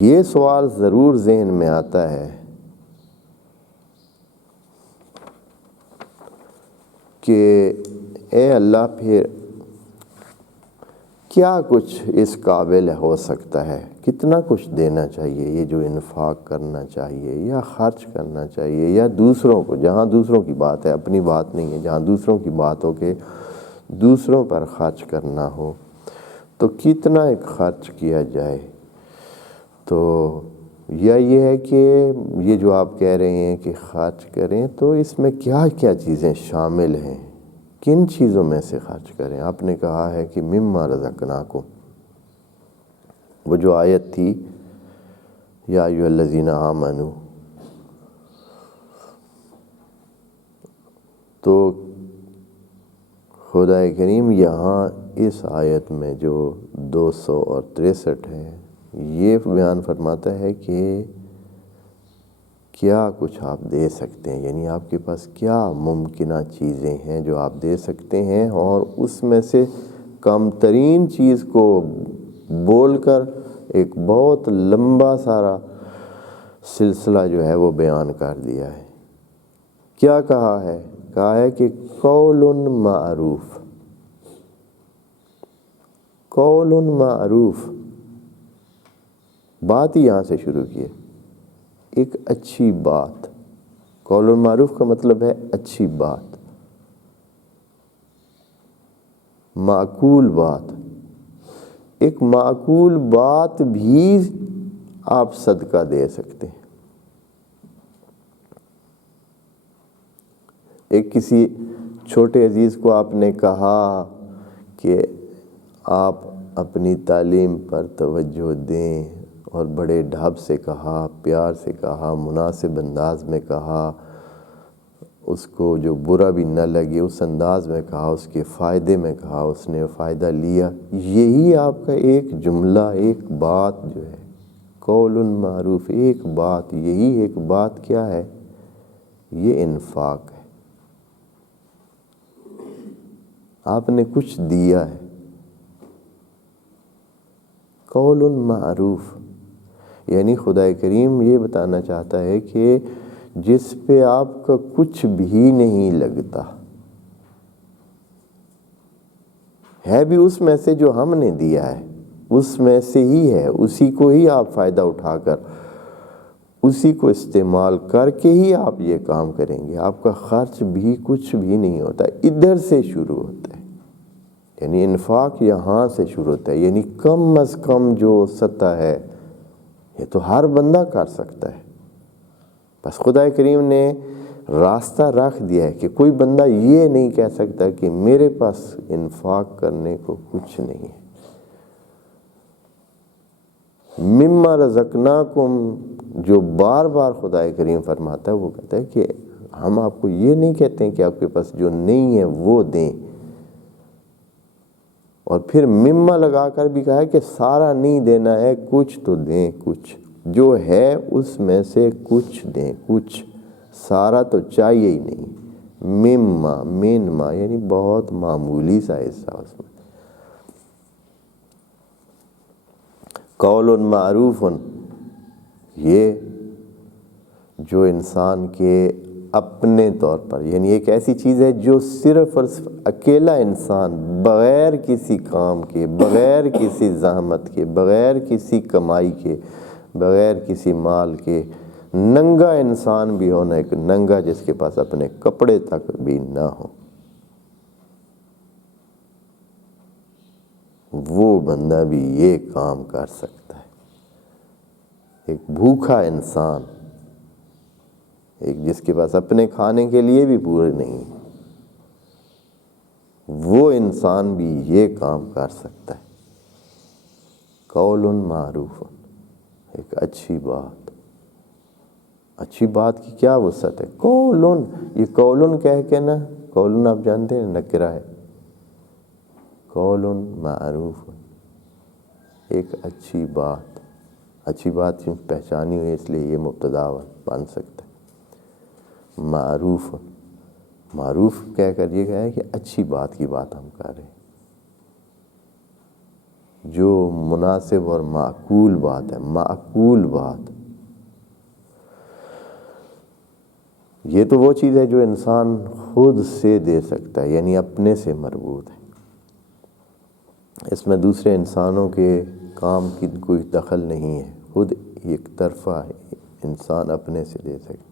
یہ سوال ضرور ذہن میں آتا ہے کہ اے اللہ پھر کیا کچھ اس قابل ہو سکتا ہے، کتنا کچھ دینا چاہیے، یہ جو انفاق کرنا چاہیے یا خرچ کرنا چاہیے یا دوسروں کو، جہاں دوسروں کی بات ہے، اپنی بات نہیں ہے، جہاں دوسروں کی بات ہو کہ دوسروں پر خرچ کرنا ہو تو کتنا ایک خرچ کیا جائے۔ تو یا یہ ہے کہ یہ جو آپ کہہ رہے ہیں کہ خرچ کریں تو اس میں کیا کیا چیزیں شامل ہیں، کن چیزوں میں سے خرچ کریں؟ آپ نے کہا ہے کہ مما رزقناکم، وہ جو آیت تھی یا ایھا الذین آمنو، تو خدا کریم یہاں اس آیت میں جو 263 ہے یہ بیان فرماتا ہے کہ کیا کچھ آپ دے سکتے ہیں، یعنی آپ کے پاس کیا ممکنہ چیزیں ہیں جو آپ دے سکتے ہیں، اور اس میں سے کم ترین چیز کو بول کر ایک بہت لمبا سارا سلسلہ جو ہے وہ بیان کر دیا ہے۔ کیا کہا ہے؟ کہا ہے کہ قول معروف، قول معروف، بات ہی یہاں سے شروع کی ہے، ایک اچھی بات۔ قول معروف کا مطلب ہے اچھی بات، معقول بات۔ ایک معقول بات بھی آپ صدقہ دے سکتے ہیں۔ ایک کسی چھوٹے عزیز کو آپ نے کہا کہ آپ اپنی تعلیم پر توجہ دیں، اور بڑے ڈھب سے کہا، پیار سے کہا، مناسب انداز میں کہا، اس کو جو برا بھی نہ لگے اس انداز میں کہا، اس کے فائدے میں کہا، اس نے فائدہ لیا۔ یہی آپ کا ایک جملہ، ایک بات جو ہے قول معروف، ایک بات، یہی ایک بات کیا ہے؟ یہ انفاق ہے۔ آپ نے کچھ دیا ہے، قول معروف، یعنی خدا کریم یہ بتانا چاہتا ہے کہ جس پہ آپ کا کچھ بھی نہیں لگتا ہے، بھی اس میں سے جو ہم نے دیا ہے اس میں سے ہی ہے، اسی کو ہی آپ فائدہ اٹھا کر، اسی کو استعمال کر کے ہی آپ یہ کام کریں گے۔ آپ کا خرچ بھی کچھ بھی نہیں ہوتا، ادھر سے شروع ہوتا ہے، یعنی انفاق یہاں سے شروع ہوتا ہے، یعنی کم از کم جو سطح ہے یہ تو ہر بندہ کر سکتا ہے، بس خدا کریم نے راستہ رکھ دیا ہے کہ کوئی بندہ یہ نہیں کہہ سکتا کہ میرے پاس انفاق کرنے کو کچھ نہیں ہے۔ مما رزقناکم جو بار بار خدا کریم فرماتا ہے، وہ کہتا ہے کہ ہم آپ کو یہ نہیں کہتے ہیں کہ آپ کے پاس جو نہیں ہے وہ دیں، اور پھر مما لگا کر بھی کہا ہے کہ سارا نہیں دینا ہے، کچھ تو دیں، کچھ جو ہے اس میں سے کچھ دیں، کچھ، سارا تو چاہیے ہی نہیں۔ مما، مینما، یعنی بہت معمولی سا حصہ اس میں۔ قول معروف، یہ جو انسان کے اپنے طور پر، یعنی ایک ایسی چیز ہے جو صرف اور صرف اکیلا انسان بغیر کسی کام کے، بغیر کسی زحمت کے، بغیر کسی کمائی کے، بغیر کسی مال کے، ننگا انسان بھی ہونا، ایک ننگا جس کے پاس اپنے کپڑے تک بھی نہ ہو، وہ بندہ بھی یہ کام کر سکتا ہے۔ ایک بھوکا انسان، ایک جس کے پاس اپنے کھانے کے لیے بھی پورے نہیں، وہ انسان بھی یہ کام کر سکتا ہے۔ قول معروف، ایک اچھی بات۔ اچھی بات کی کیا وسعت ہے؟ قولن، یہ قولن کہہ کے نا، قولن آپ جانتے ہیں نکرہ ہے، قول معروف، ایک اچھی بات۔ اچھی بات کیوں پہچانی ہوئی، اس لیے یہ مبتدا بن سکتا ہے۔ معروف، معروف کہہ کر یہ کہا ہے کہ اچھی بات کی بات ہم کر رہے ہیں۔ جو مناسب اور معقول بات ہے، معقول بات، یہ تو وہ چیز ہے جو انسان خود سے دے سکتا ہے، یعنی اپنے سے مربوط ہے، اس میں دوسرے انسانوں کے کام کی کوئی دخل نہیں ہے، خود ایک طرفہ ہے، انسان اپنے سے دے سکتا ہے۔